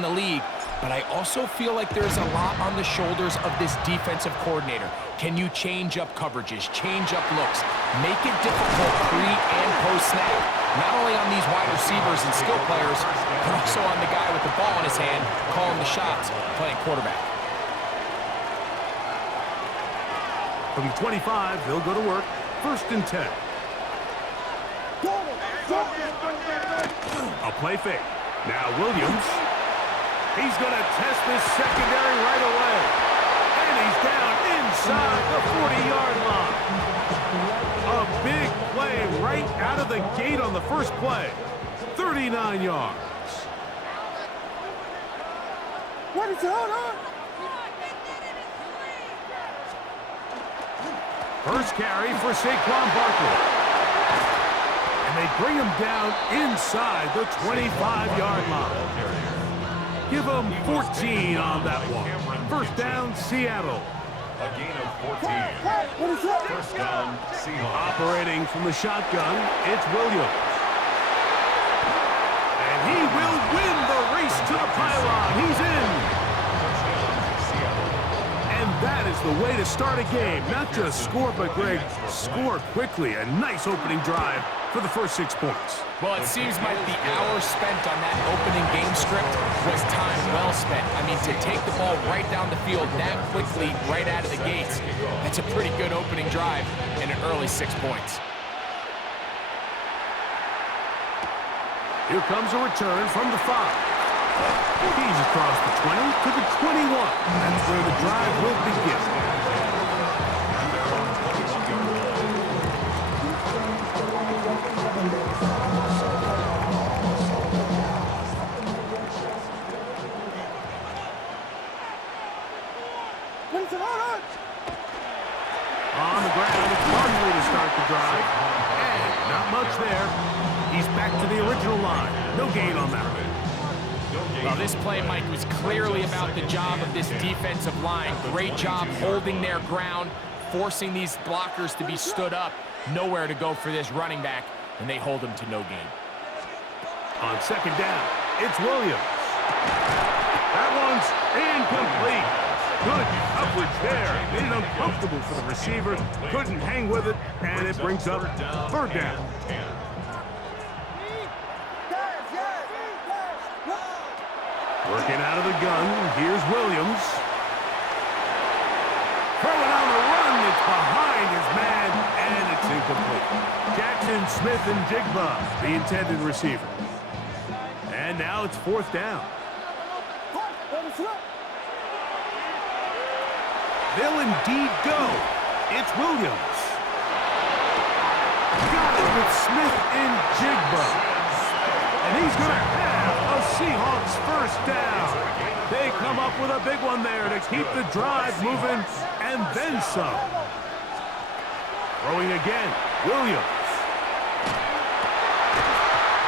in the league, but I also feel like there's a lot on the shoulders of this defensive coordinator. Can you change up coverages, change up looks, make it difficult pre- and post-snap, not only on these wide receivers and skill players, but also on the guy with the ball in his hand, calling the shots, playing quarterback. From 25, they'll go to work. 1st and 10. A play fake. Now Williams. He's going to test this secondary right away. And he's down inside the 40-yard line. A big play right out of the gate on the first play. 39 yards. What is it? Hold on. First carry for Saquon Barkley. And they bring him down inside the 25-yard line. Give him 14 on that one. 1st down, Seattle. A gain of 14. 1st down, Seahawks. Operating from the shotgun, it's Williams. And he will win the race to the pylon. He's in. And that is the way to start a game. Not just score, but, Greg, score quickly. A nice opening drive for the first 6 points. Well, it seems like the hour spent on that opening game script was time well spent. I mean, to take the ball right down the field that quickly, right out of the gates, that's a pretty good opening drive and an early 6 points. Here comes a return from the 5. He's across the 20 to the 21. That's where the drive will begin. On the ground, it's Barkley to start the drive. And not much there. He's back to the original line. No gain on that. Well, this play, Mike, was clearly about the job of this defensive line. Great job holding their ground, forcing these blockers to be stood up. Nowhere to go for this running back, and they hold him to no gain. On 2nd down, it's Williams. That one's incomplete. Good coverage there. Made it uncomfortable for the receiver. Couldn't hang with it, and it brings up 3rd down. Working out of the gun, here's Williams. Throwing on the run, it's behind his man, and it's incomplete. Jackson, Smith, and Jigba, the intended receiver. And now it's 4th down. They'll indeed go. It's Williams. Got it with Smith and Jigba. And he's going to have a Seahawks 1st down. They come up with a big one there to keep the drive moving, and then some. Throwing again, Williams.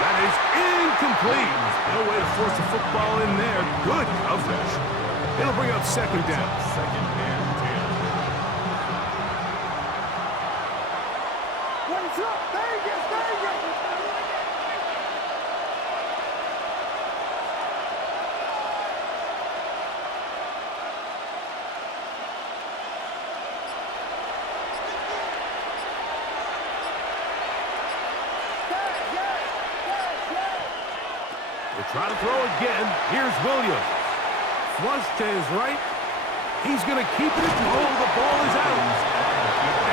That is incomplete. No way to force the football in there. Good coverage. It'll bring up 2nd down. 2nd and 10. What's up, Vegas, Vegas? They try to throw again. Here's Williams. Flush to his right. He's going to keep it. Oh, the ball is out.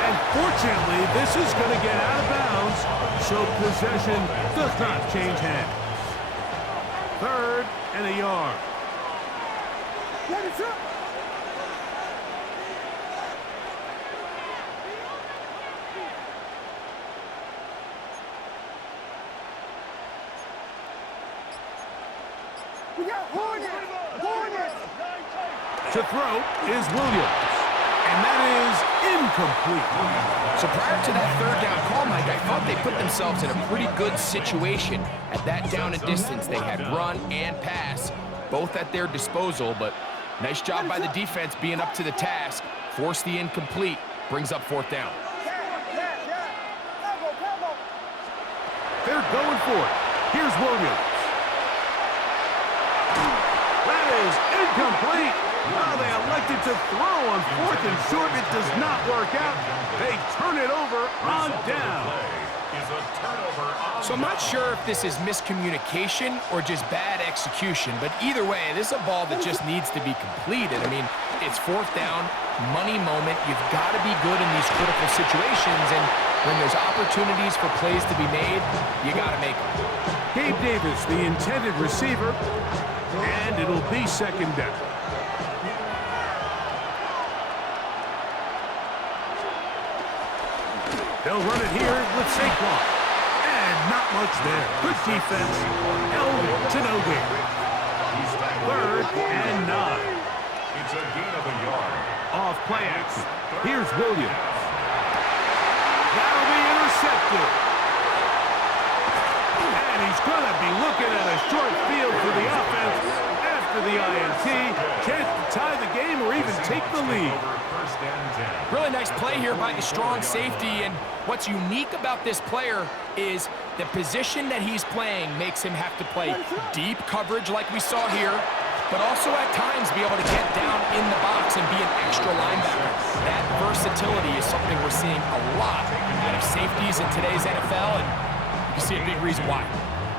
And fortunately, this is going to get out of bounds, so possession does not change hands. 3rd and a yard. What is up? We got Hornets! To throw is Williams. And that is incomplete. So prior to that 3rd down call, Mike, I thought they put themselves in a pretty good situation at that down and distance. They had run and pass, both at their disposal, but nice job by the defense being up to the task. Force the incomplete, brings up 4th down. They're going for it. Here's Williams. incomplete. Oh, they elected to throw on 4th and short. It does not work out. They turn it over on down. So I'm not sure if this is miscommunication or just bad execution, but either way, this is a ball that just needs to be completed. I mean, it's 4th down, money moment. You've got to be good in these critical situations, and when there's opportunities for plays to be made, you got to make them. Gabe Davis, the intended receiver, and it'll be 2nd down. They'll run it here with Saquon. And not much there. Good defense. Held to no gain. 3rd and 9. It's a gain of a yard. Off play action. Here's Williams. That'll be intercepted. And he's going to be looking at a short field for the offense after the INT. Chance to tie the game or even take the lead. Really nice play here by the strong safety, and what's unique about this player is the position that he's playing makes him have to play deep coverage like we saw here, but also at times be able to get down in the box and be an extra linebacker. That versatility is something we're seeing a lot out of safeties in today's NFL, and you can see a big reason why.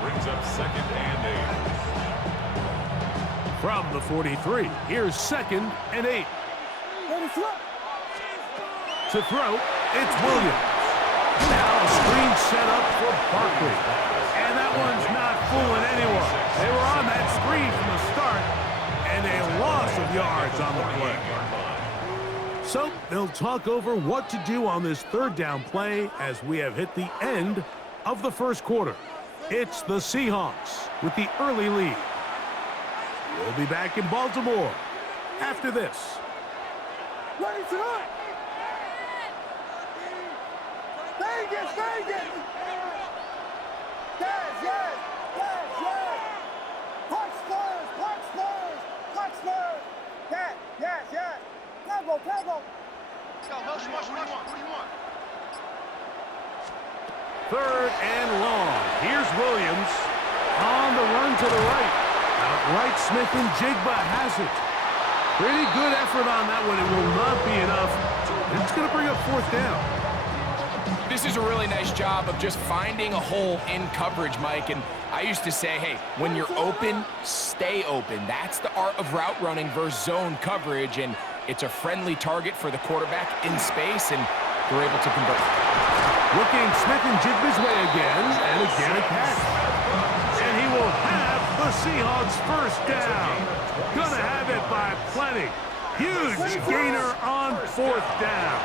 Brings up 2nd and 8. From the 43, here's 2nd and 8. To throw, it's Williams. Now a screen set up for Barkley. And that one's not fooling anyone. They were on that screen from the start, and a loss of yards on the play. So they'll talk over what to do on this 3rd down play as we have hit the end of the 1st quarter. It's the Seahawks with the early lead. We'll be back in Baltimore after this. Ready to run. Vegas, Vegas. Yes, yes, yes, yes. Punch Spurs, punch Spurs, punch Spurs. Yes, yes, yes. Tango, tango. Go, motion, what do you want? 3rd and long. Here's Williams on the run to the right. Outright Smith and Jigba has it. Pretty good effort on that one. It will not be enough. It's going to bring up 4th down. This is a really nice job of just finding a hole in coverage, Mike. And I used to say, hey, when you're open, stay open. That's the art of route running versus zone coverage. And it's a friendly target for the quarterback in space, and they're able to convert. Looking Smith and Jigba's way again, and again a catch. And he will have the Seahawks 1st down. Gonna have it by plenty. Huge gainer on 4th down.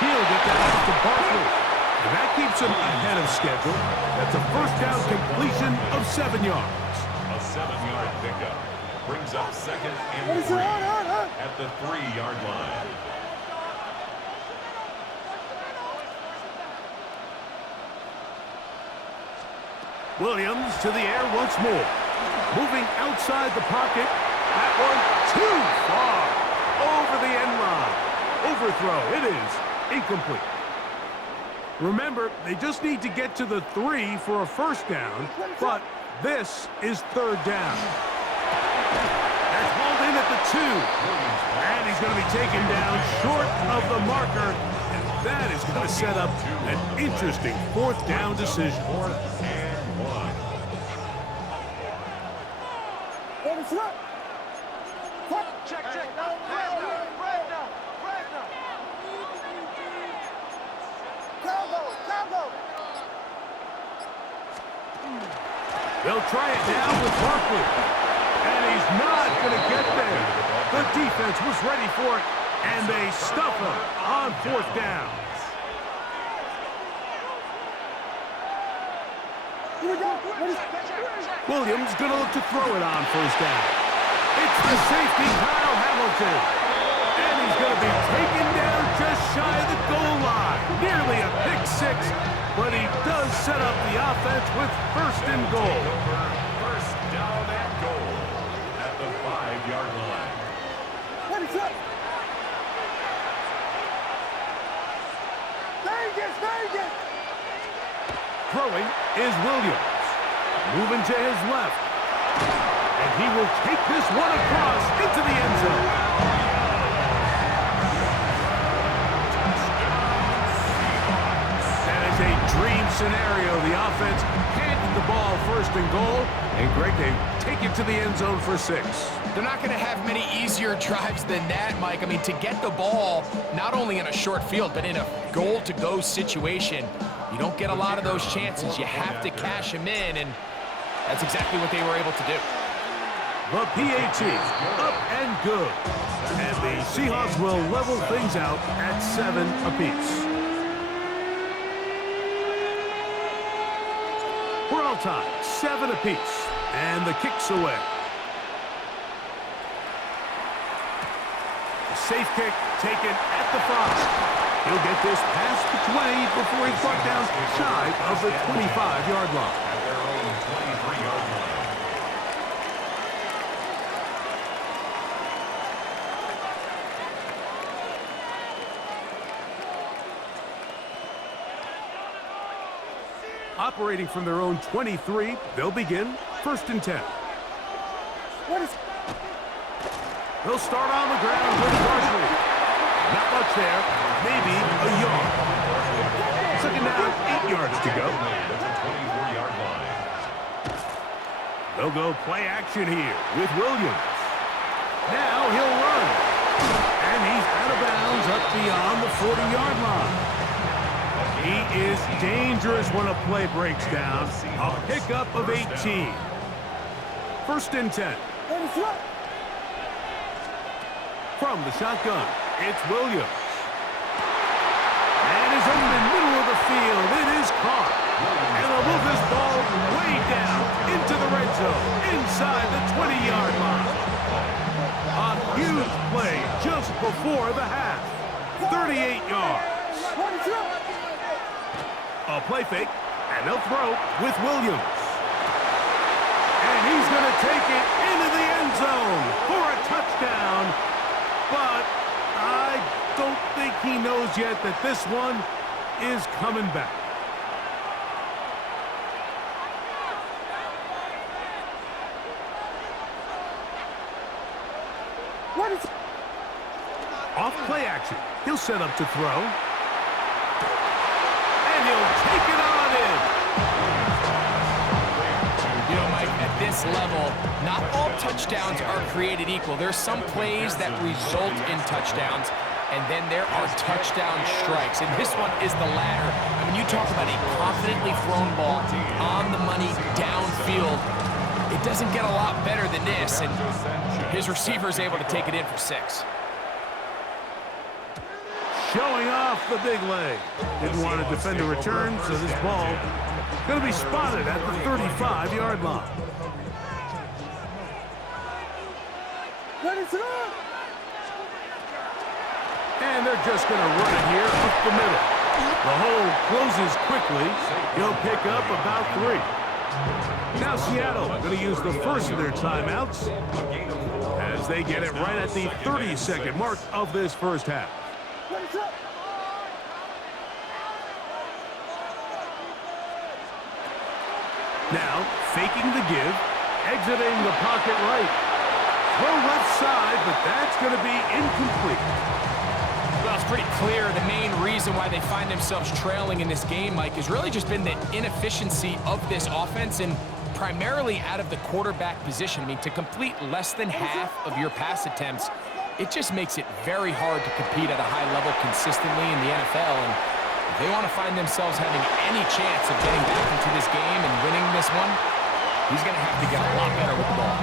He'll get that out to Barkley. And that keeps him ahead of schedule. That's a 1st down completion of 7 yards. A 7-yard pickup. Brings up 2nd and 3 at the 3-yard line. Williams to the air once more. Moving outside the pocket. That one too far. Over the end line. Overthrow. It is incomplete. Remember, they just need to get to the 3 for a 1st down, but this is 3rd down. That's hauled in at the 2. And he's going to be taken down short of the marker, and that is going to set up an interesting 4th down decision. 4th and 1. Check. They'll try it now with Barkley. And he's not going to get there. The defense was ready for it, and they stuff him on 4th down. Williams going to look to throw it on 1st down. It's the safety, Kyle Hamilton. And he's going to be taken down just shy of the goal line. Nearly a pick 6, but he does set up the offense with 1st and goal. 1st down and goal at the 5-yard line. Vegas, Vegas. Throwing is Williams. Moving to his left. And He will take this one across into the end zone. That is a dream scenario. The offense handed the ball first and goal, and Greg, they take it to the end zone for 6. They're not going to have many easier drives than that, Mike. I mean, to get the ball, not only in a short field, but in a goal-to-go situation, you don't get a lot of those chances. You have to cash them in, and that's exactly what they were able to do. The PAT, up and good. And the Seahawks will level things out at 7 apiece. We're all tied, 7 apiece. And the kick's away. The safe kick taken at the 5. He'll get this past the 20 before he's brought down shy of the 25-yard line. At their own 23-yard line. Operating from their own 23, they'll begin 1st and 10. They'll start on the ground with Barkley. Not much there, maybe a yard. 2nd down, 8 yards to go. They'll go play action here with Williams. Now he'll run. And he's out of bounds up beyond the 40-yard line. He is dangerous when a play breaks down. A pickup of 18. 1st and 10. From the shotgun, it's Williams. And is in the middle of the field. It is caught. And they'll move this ball way down into the red zone, inside the 20-yard line. A huge play just before the half. 38 yards. A play fake, and they'll throw with Williams. And he's going to take it into the end zone for a touchdown. But I don't think he knows yet that this one is coming back. Off play action. He'll set up to throw. And he'll take it on in. You know, Mike, at this level, not all touchdowns are created equal. There's some plays that result in touchdowns, and then there are touchdown strikes, and this one is the latter. I mean, you talk about a confidently thrown ball on the money downfield. It doesn't get a lot better than this, and his receiver is able to take it in for 6. Showing off the big leg. Didn't want to defend a return, so this ball going to be spotted at the 35-yard line. And they're just going to run it here up the middle. The hole closes quickly. He'll pick up about 3. Now Seattle going to use the first of their timeouts as they get it right at the 30-second mark of this first half. Now, faking the give, exiting the pocket right. Throw left side, but that's going to be incomplete. Well, it's pretty clear the main reason why they find themselves trailing in this game, Mike, has really just been the inefficiency of this offense and primarily out of the quarterback position. I mean, to complete less than half of your pass attempts, it just makes it very hard to compete at a high level consistently in the NFL. And if they want to find themselves having any chance of getting back into this game and winning this one, he's going to have to get a lot better with the ball.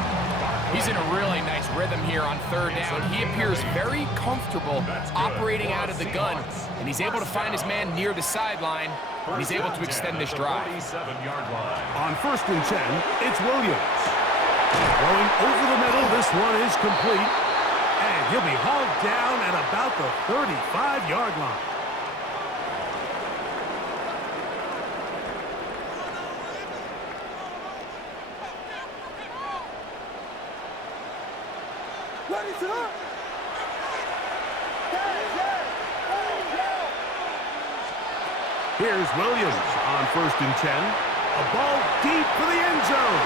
He's in a really nice rhythm here on 3rd down. He appears very comfortable operating out of the gun, and he's able to find his man near the sideline, and he's able to extend this drive. On 1st and 10, it's Williams. Going over the middle, this one is complete, and he'll be hauled down at about the 35-yard line. Here's Williams on 1st and 10. A ball deep for the end zone.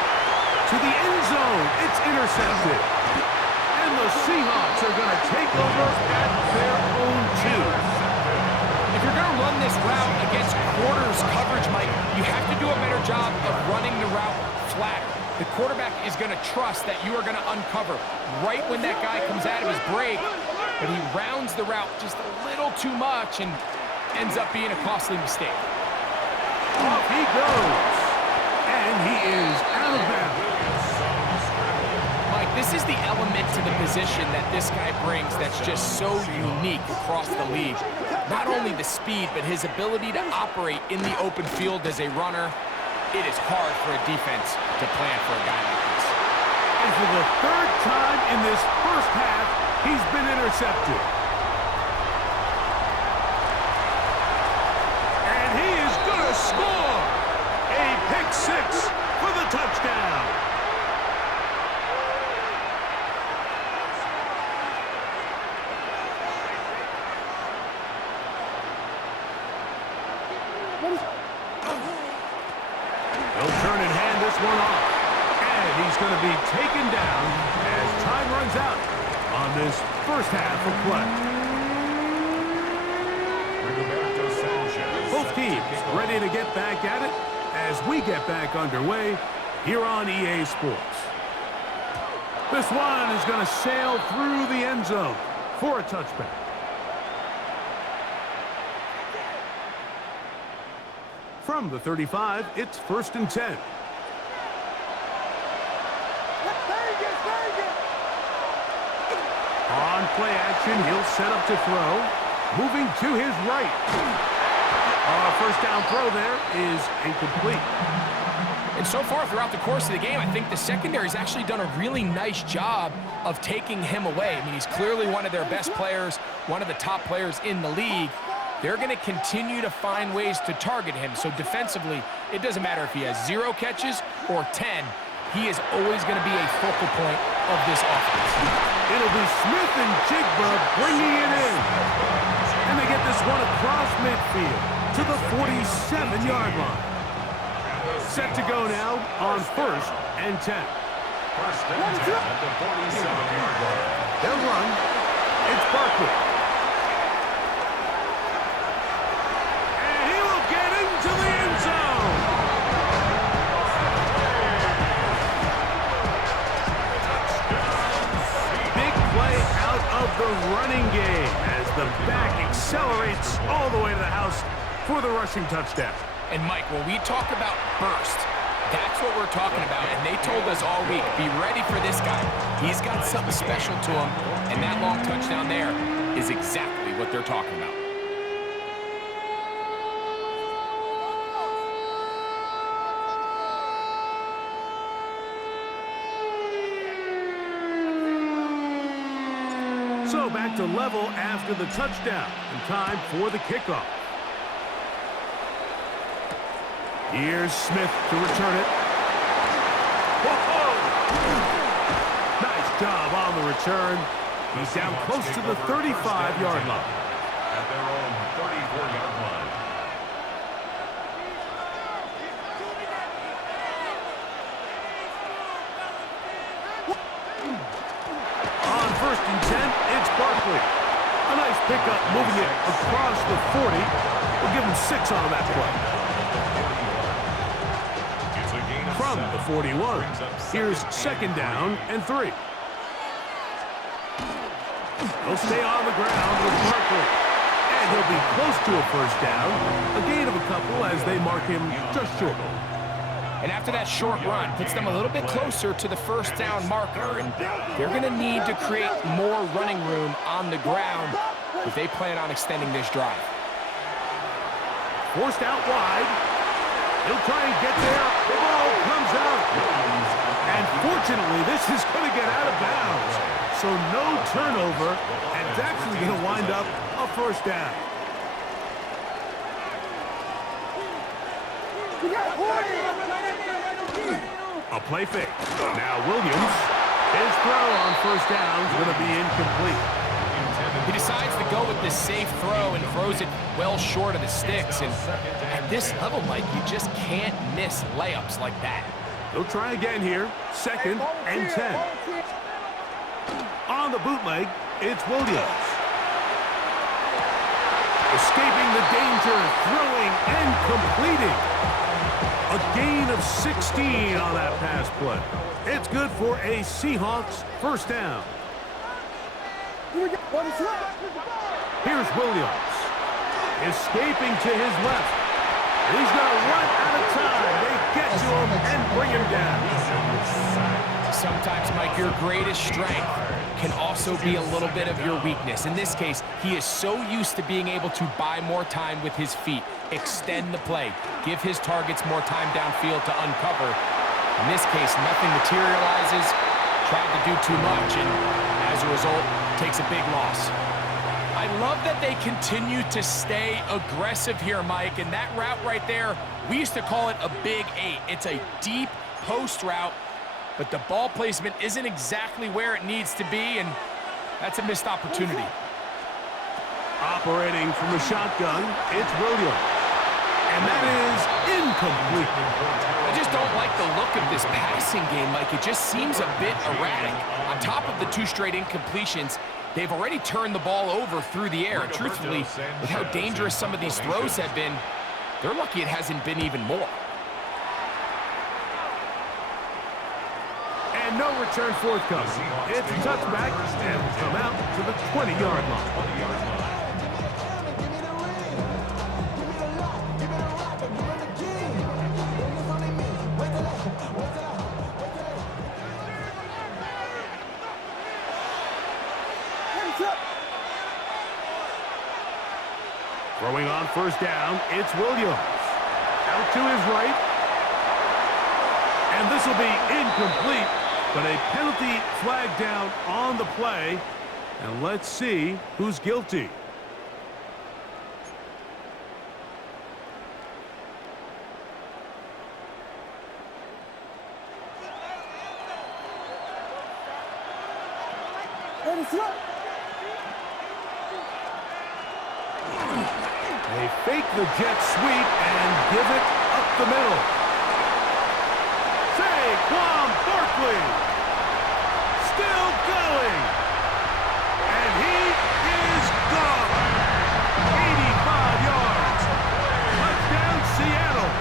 To the end zone. It's intercepted. And the Seahawks are going to take over at their own 2. If you're going to run this route against quarters coverage, Mike, you have to do a better job of running the route flatter. The quarterback is going to trust that you are going to uncover right when that guy comes out of his break, but he rounds the route just a little too much and ends up being a costly mistake. Off he goes, and he is out of bounds. Mike, this is the element to the position that this guy brings that's just so unique across the league. Not only the speed, but his ability to operate in the open field as a runner. It is hard for a defense to plan for a guy like this. And for the 3rd time in this first half, he's been intercepted. And he is going to score a pick-6 for the touchdown. He'll turn and hand this one off. And he's going to be taken down as time runs out on this first half of play. Both teams ready to get back at it as we get back underway here on EA Sports. This one is going to sail through the end zone for a touchback. From the 35, it's 1st and 10. On play action, he'll set up to throw. Moving to his right. First down throw there is incomplete. And so far throughout the course of the game, I think the secondary's actually done a really nice job of taking him away. I mean, he's clearly one of their best players, one of the top players in the league. They're going to continue to find ways to target him. So defensively, it doesn't matter if he has 0 catches or 10. He is always going to be a focal point of this offense. It'll be Smith and Jigba bringing it in. And they get this one across midfield to the 47-yard line. Set to go now on 1st and 10. First and 10 at the 47-yard line. They'll run. It's Barkley. And he will get into the end zone. Big play out of the running game as the back accelerates all the way to the house for the rushing touchdown. And Mike, when we talk about burst, that's what we're talking about. And they told us all week, be ready for this guy. He's got something special to him. And that long touchdown there is exactly what they're talking about. So back to level after the touchdown. And time for the kickoff. Here's Smith to return it. Whoa! Nice job on the return. He's down close to the 35-yard line. At their own 34-yard line. On 1st and 10, it's Barkley. A nice pickup moving it across the 40. We'll give him 6 on that play. From the 41, here's 2nd down and 3. He'll stay on the ground with Barkley. And he'll be close to a 1st down. A gain of a couple as they mark him just short. And after that short run, puts them a little bit closer to the 1st down marker. And they're going to need to create more running room on the ground if they plan on extending this drive. Forced out wide. He'll try and get there. The ball comes out. And fortunately, this is going to get out of bounds. So no turnover, and it's actually going to wind up a 1st down. A play fake. Now Williams. His throw on 1st down is going to be incomplete. He decides to go with this safe throw and throws it well short of the sticks. And at this level, Mike, you just can't miss layups like that. They'll try again here. 2nd and 10. On the bootleg, it's Williams. Escaping the danger, throwing and completing. A gain of 16 on that pass play. It's good for a Seahawks first down. Here's Williams. Escaping to his left. He's going to run out of time. They get to him and bring him down. Sometimes, Mike, your greatest strength can also be a little bit of your weakness. In this case, he is so used to being able to buy more time with his feet, extend the play, give his targets more time downfield to uncover. In this case, nothing materializes, tried to do too much, and as a result, takes a big loss. I love that they continue to stay aggressive here, Mike, and that route right there, we used to call it a big 8. It's a deep post route, but the ball placement isn't exactly where it needs to be, and that's a missed opportunity. Operating from the shotgun, it's Williams. And that is incomplete. I just don't like the look of this passing game, Mike. It just seems a bit erratic. On top of the 2 straight incompletions, they've already turned the ball over through the air. Truthfully, with how dangerous some of these throws have been, they're lucky it hasn't been even more. And no return forthcoming. It's a touchback and will come out to the 20-yard line. Throwing on first down, it's Williams. Out to his right. And this will be incomplete, but a penalty flag down on the play. And let's see who's guilty. They fake the jet sweep and give it up the middle. Saquon Barkley still going. And he is gone. 85 yards. Touchdown, Seattle.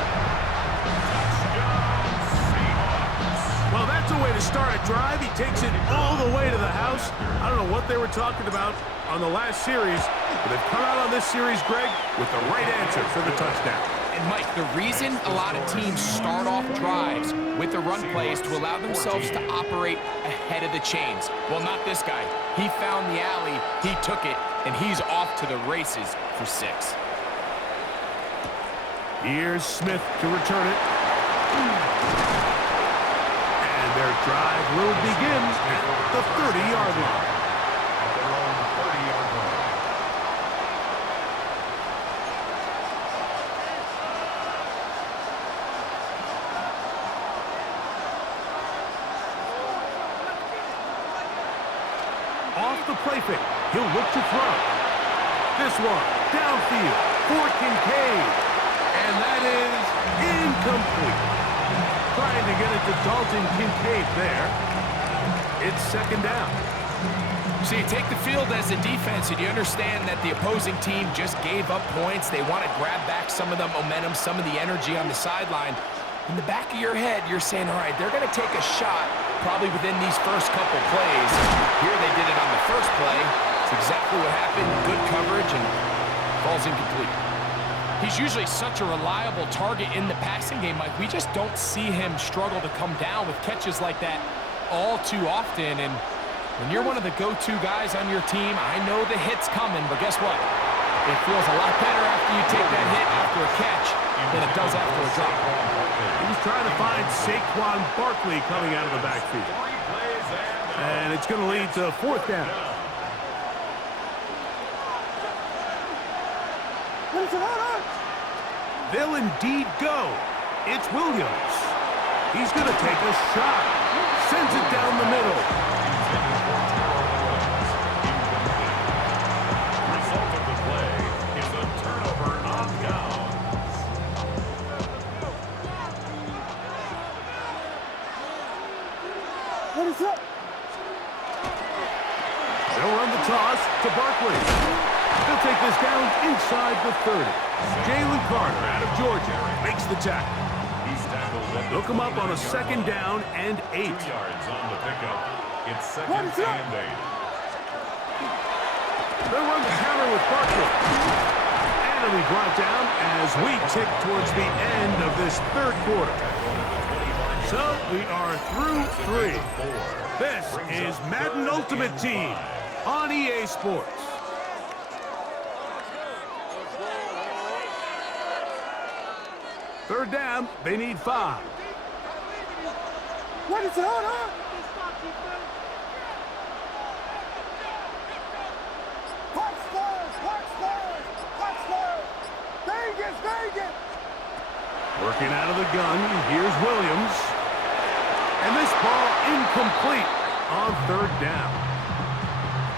Well, that's a way to start a drive. He takes it all the way to the house. I don't know what they were talking about on the last series, but they've come out on this series, Greg, with the right answer for the touchdown. And Mike, the reason a lot of teams start off drives with the run play is to allow themselves to operate ahead of the chains. Well, not this guy. He found the alley, he took it, and he's off to the races for 6. Here's Smith to return it. And their drive will begin at the 30-yard line. Off the play fake, he'll look to throw. This one, downfield, for Kincaid. And that is incomplete. Trying to get it to Dalton Kincaid there. It's 2nd down. So you take the field as a defense, and you understand that the opposing team just gave up points. They want to grab back some of the momentum, some of the energy on the sideline. In the back of your head, you're saying, all right, they're going to take a shot probably within these first couple plays. Here they did it on the first play. It's exactly what happened. Good coverage, and falls incomplete. He's usually such a reliable target in the passing game, Mike. We just don't see him struggle to come down with catches like that all too often. And when you're one of the go-to guys on your team, I know the hit's coming, but guess what? It feels a lot better after you take that hit after a catch than it does after a drop. He's trying to find Saquon Barkley coming out of the backfield. And it's going to lead to 4th down. They'll indeed go. It's Williams. He's going to take a shot. Sends it down the middle. Result of the play is a turnover on downs. toss to Barkley. They'll take this down inside the 30. Jalen Carter out of Georgia makes the tackle. He's tackled. Look him up on a 2nd down and 8. 2 yards on the pickup. It's 2nd and 8. They'll run the counter with Barkley. And he'll be brought down as we tick towards the end of this 3rd quarter. So we are through 3. This is Madden Ultimate Team on EA Sports. Third down, they need 5. What is it on, huh? Punch Spurs! Punch Spurs! Punch Spurs! Vegas! Vegas! Working out of the gun, here's Williams. And this ball incomplete on 3rd down.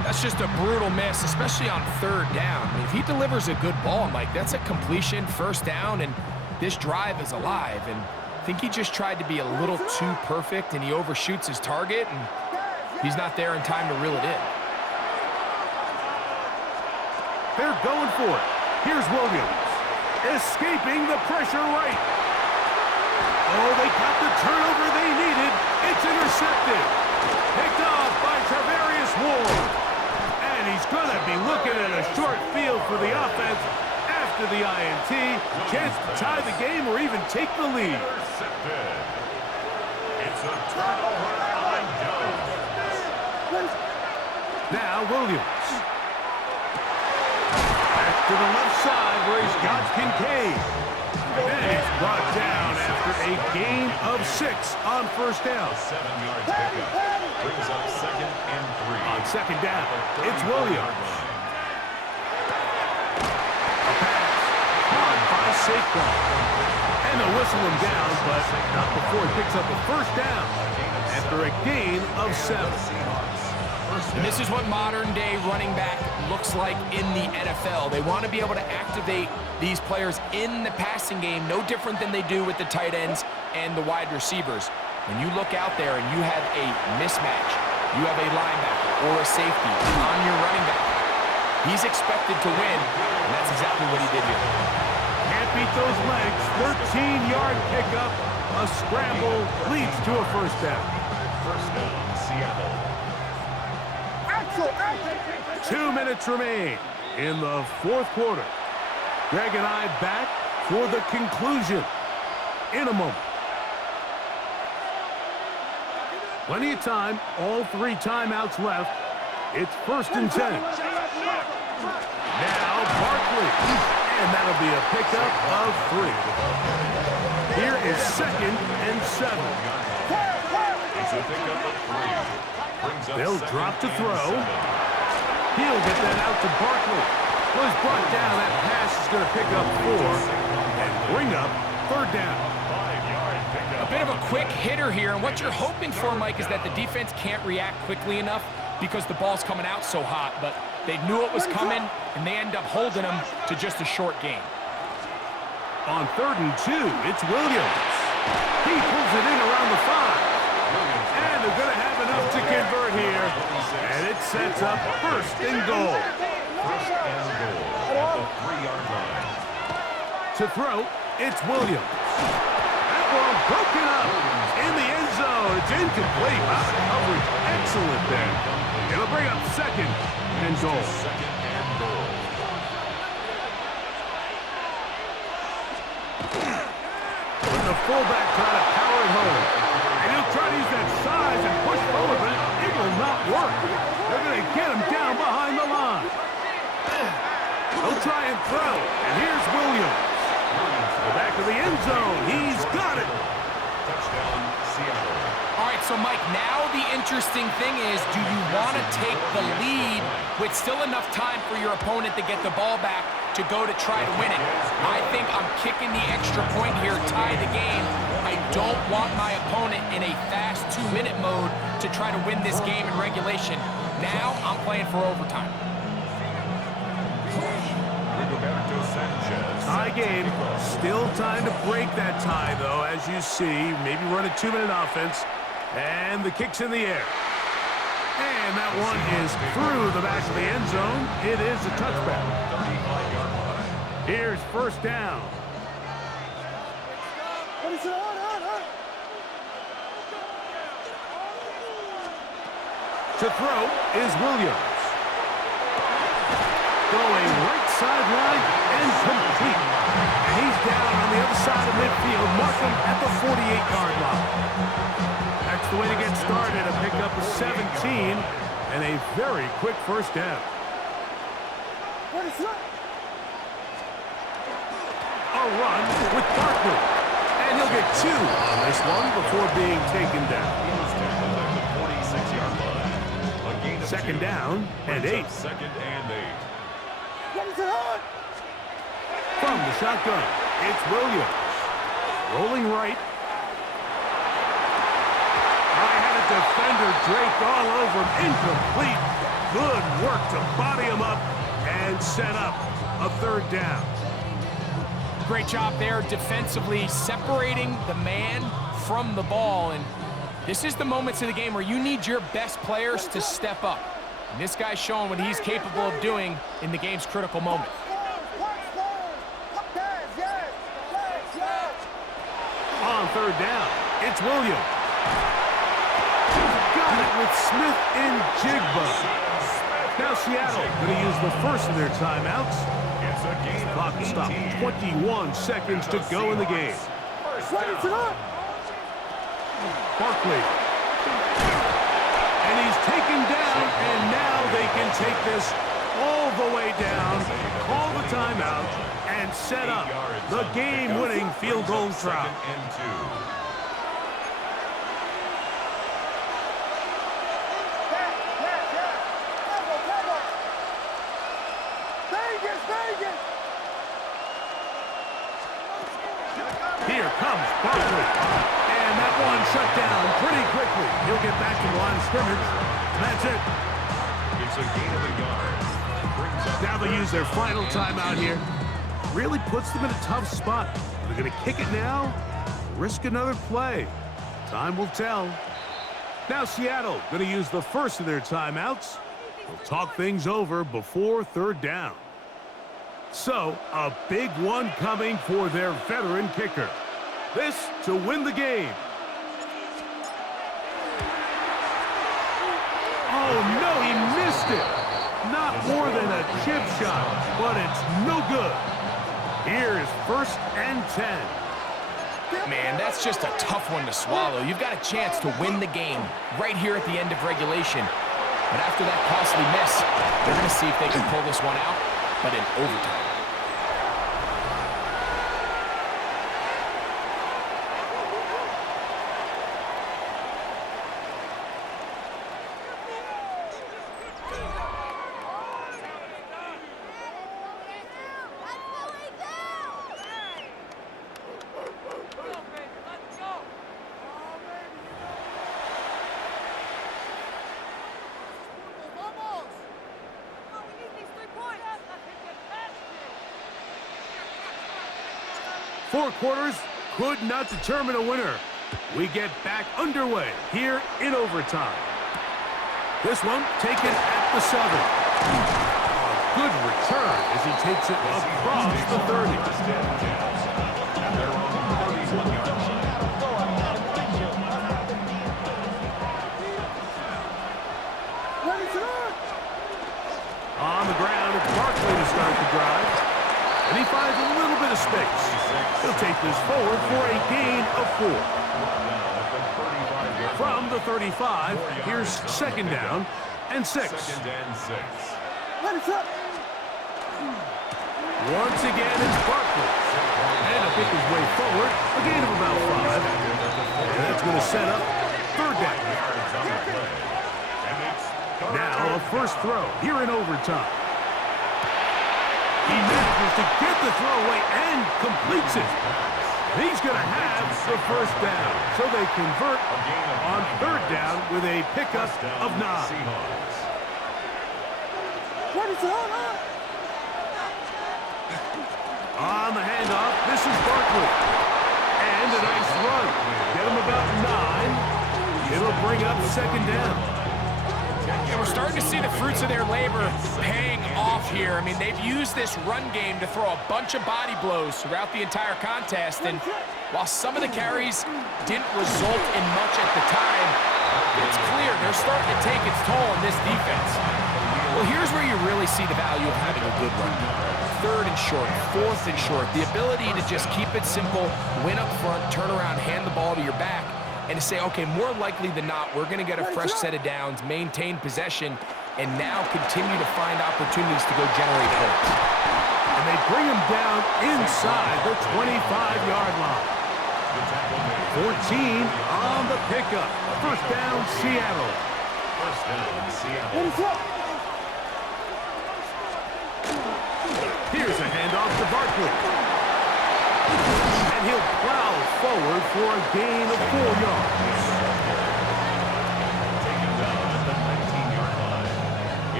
That's just a brutal miss, especially on 3rd down. I mean, if he delivers a good ball, Mike, that's a completion, 1st down, and this drive is alive. And I think he just tried to be a little too perfect, and he overshoots his target, and he's not there in time to reel it in. They're going for it. Here's Williams. Escaping the pressure right. Oh, they got the turnover they needed. It's intercepted. Picked off by Tarvarius Ward. And he's going to be looking at a short field for the offense after the INT. Chance to tie the game or even take the lead. Intercepted. It's a turnover on Jones. Now Williams. Back to the left side where he's got Kincaid. And he's brought down after a gain of 6 on 1st down. 7-yard pickup. Brings up 2nd and 3. On 2nd down, it's Williams. A pass caught by Saquon. And they'll whistle him down, but not before he picks up a 1st down after a gain of 7. And this is what modern-day running back looks like in the NFL. They want to be able to activate these players in the passing game, no different than they do with the tight ends and the wide receivers. When you look out there and you have a mismatch, you have a linebacker or a safety on your running back, he's expected to win, and that's exactly what he did here. Can't beat those legs. 13-yard pickup. A scramble leads to a 1st down. 1st down, Seattle. 2 minutes remain in the 4th quarter. Greg and I back for the conclusion in a moment. Plenty of time, all 3 timeouts left. It's 1st and 10. Now Barkley, and that'll be a pickup of 3. Here is 2nd and 7. It's a pickup of 3. Brings up They'll 2nd drop to and throw. 7. He'll get that out to Barkley. Was brought down. That pass is going to pick up 4 and bring up 3rd down. 5-yard pickup. A bit of a quick hitter here, and what you're hoping for, Mike, is that the defense can't react quickly enough because the ball's coming out so hot, but they knew it was coming, and they end up holding them to just a short gain. On 3rd and 2, it's Williams. He pulls it in around the 5. And they're going to have enough to convert here. And it sets up 1st and goal. 1st and goal at the 3-yard line. To throw, it's Williams. That ball broken up in the end zone. It's incomplete. Wow, the coverage excellent there. It'll bring up 2nd and goal. 2nd and goal. With the fullback trying to power it home. And he'll try to use that size and push forward, but it will not work. They're going to get him down behind the line. He'll try and throw. And here's Williams. Back to the end zone. He's got it. Touchdown, Seattle. All right, so Mike, now the interesting thing is, do you want to take the lead with still enough time for your opponent to get the ball back to go to try to win it? I think I'm kicking the extra point here, tie the game. I don't want my opponent in a fast 2-minute mode to try to win this game in regulation. Now I'm playing for overtime. Rigoberto Sanchez. Tie game. Still time to break that tie, though, as you see. Maybe run a 2-minute offense. And the kick's in the air. And that one is through the back of the end zone. It is a touchback. 35-yard line. Here's first down. To throw is Williams. Going right sideline and complete. And he's down on the other side of midfield. Mark him at the 48-yard line. That's the way to get started. A pickup of 17 and a very quick first down. A run with Barkley. And he'll get 2 on this one before being taken down. He was tackled at the 46-yard line. A gain of Second 2. down and Brings 8. up second and 8. From the shotgun, it's Williams. Rolling right. I had a defender draped all over him. Incomplete. Good work to body him up and set up a third down. Great job there defensively, separating the man from the ball. And this is the moments of the game where you need your best players to step up. And this guy's showing what he's capable of doing in the game's critical moment. On third down, it's Williams. Got it with Smith and Jigba. Now Seattle going to use the first of their timeouts. It's a gain Clock of stopped. 18. 21 seconds to go in the game. First down. Barkley. And he's taken down, and now they can take this all the way down, call the timeout, and set up the game-winning field goal try. Second and 2. Here comes Barkley. And that one shut down pretty quickly. He'll get back to the line of scrimmage. That's it. It's a gain of a yard. Brings up Now they use their final timeout here. Really puts them in a tough spot. They're going to kick it now, risk another play. Time will tell. Now Seattle going to use the first of their timeouts. They'll talk things over before third down. So, a big one coming for their veteran kicker. This to win the game. Oh, no, he missed it. Not more than a chip shot, but it's no good. Here's first and 10. Man, that's just a tough one to swallow. You've got a chance to win the game right here at the end of regulation. But after that costly miss, they're going to see if they can pull this one out, but in overtime. Four quarters could not determine a winner. We get back underway here in overtime. This one taken at the 7. A good return as he takes it across the 30. And they're on the 31-yard line. On the ground, it's Barkley to start the drive. And he finds a little bit of space. He'll take this forward for a gain of 4. From the 35, here's second down and 6. Second and 6. Once again, it's Barkley. And he'll pick his way forward, a gain of about 5. And that's going to set up third down. Yards on the play. And it's Now a first throw here in overtime. He manages to get the throw away and completes it. He's going to have the first down. So they convert on third down with a pickup of 9. Seahawks. On the handoff, this is Barkley. And a nice run. Get him about 9. It'll bring up second down. And we're starting starting to see the fruits of their labor paying off here. I mean, they've used this run game to throw a bunch of body blows throughout the entire contest, and while some of the carries didn't result in much at the time, it's clear they're starting to take its toll on this defense. Well, here's where you really see the value of having a good run. Third and short, fourth and short, the ability to just keep it simple, win up front, turn around, hand the ball to your back, and to say, okay, more likely than not, we're going to get a fresh set of downs, maintain possession, and now continue to find opportunities to go generate points. And they bring him down inside the 25-yard line. 14 on the pickup. First down, Seattle. First down, Seattle. Here's a handoff to Barkley. And he'll plow forward for a gain of 4 yards. Taken down at the 19-yard line.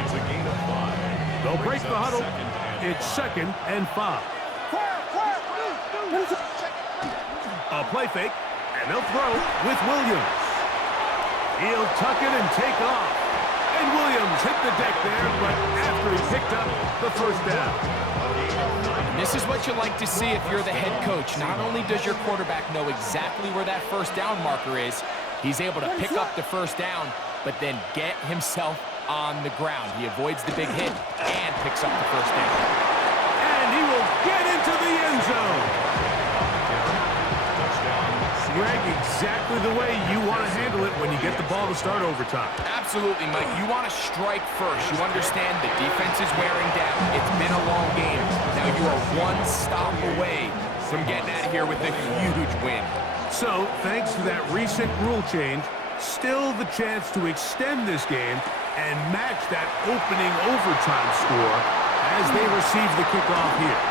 It's a gain of 5. They'll break the huddle. It's 2nd and 5. A play fake, and they'll throw with Williams. He'll tuck it and take off. And Williams hit the deck there, but after he picked up the first down. This is what you like to see if you're the head coach. Not only does your quarterback know exactly where that first down marker is, he's able to pick up the first down, but then get himself on the ground. He avoids the big hit and picks up the first down. And he will get into the end zone. Greg, exactly the way you want to handle it when you get the ball to start overtime. Absolutely, Mike. You want to strike first. You understand the defense is wearing down. It's been a long game. Now you are one stop away from getting out of here with a huge win. So, thanks to that recent rule change, still the chance to extend this game and match that opening overtime score as they receive the kickoff here.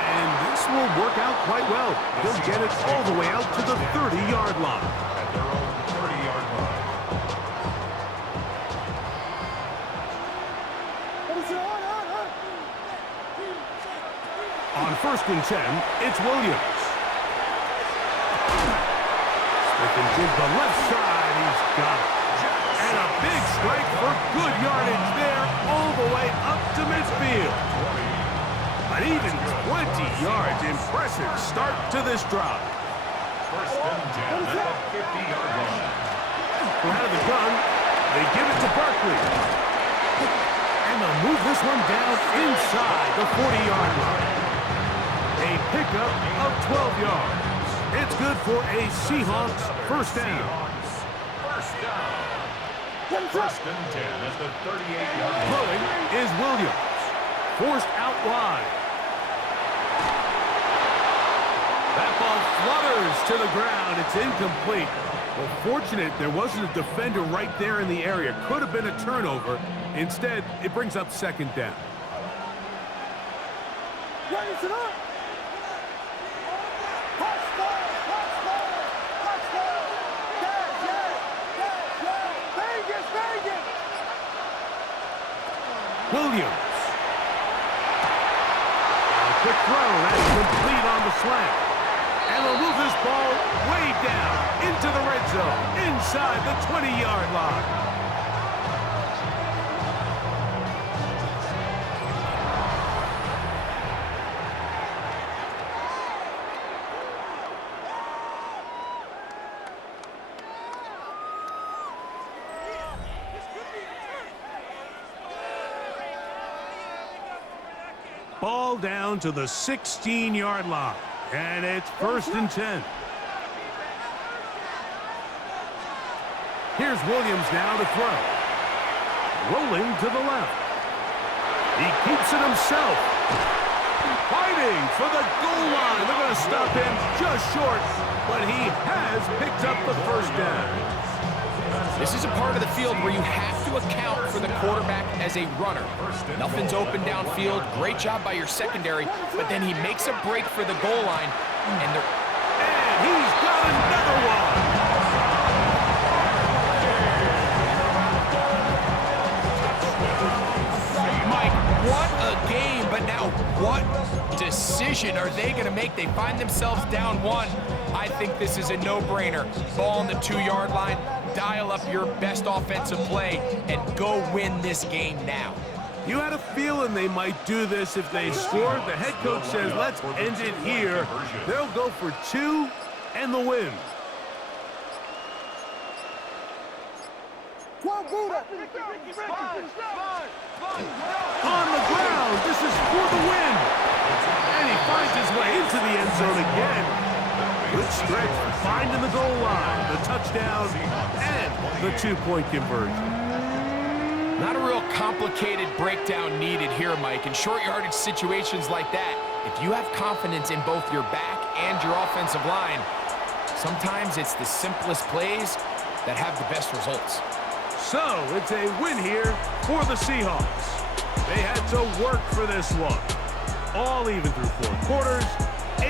And this will work out quite well. They'll get it all the way out to the 30-yard line. At their own 30-yard line. On 1st and 10, it's Williams. Smith and jig the left side. He's got it. And a big strike for good yardage there all the way up to midfield. An even 20 yards. Impressive start to this drive. First and 10 at the 50-yard line. Out of the gun, they give it to Barkley. And they'll move this one down inside the 40-yard line. A pickup of 12 yards. It's good for a Seahawks first down. First down. First and 10 at the 38-yard line. Throwing is Williams. Forced out wide. That ball flutters to the ground. It's incomplete. Well, fortunate there wasn't a defender right there in the area. Could have been a turnover. Instead, it brings up 2nd down. Williams. A quick throw. That's complete on the slant. And they'll move this ball way down into the red zone, inside the 20-yard line. Ball down to the 16-yard line. And it's 1st and 10. Here's Williams now to throw. Rolling to the left. He keeps it himself. Fighting for the goal line. They're going to stop him just short, but he has picked up the first down. This is a part of the field where you have to account for the quarterback as a runner. Nothing's open downfield. Great job by your secondary, but then he makes a break for the goal line, and he's got another one. Mike, what a game, but now what decision are they going to make? They find themselves down 1. I think this is a no-brainer. Ball on the 2-yard line. dial up your best offensive play and go win this game now. You had a feeling they might do this if they scored. The head coach says, let's end it here. They'll go for 2 and the win. On the ground, this is for the win. And he finds his way into the end zone again. Good stretch, finding the goal line, the touchdown, and the 2-point conversion. Not a real complicated breakdown needed here, Mike. In short yardage situations like that, if you have confidence in both your back and your offensive line, sometimes it's the simplest plays that have the best results. So, it's a win here for the Seahawks. They had to work for this one. All even through 4 quarters.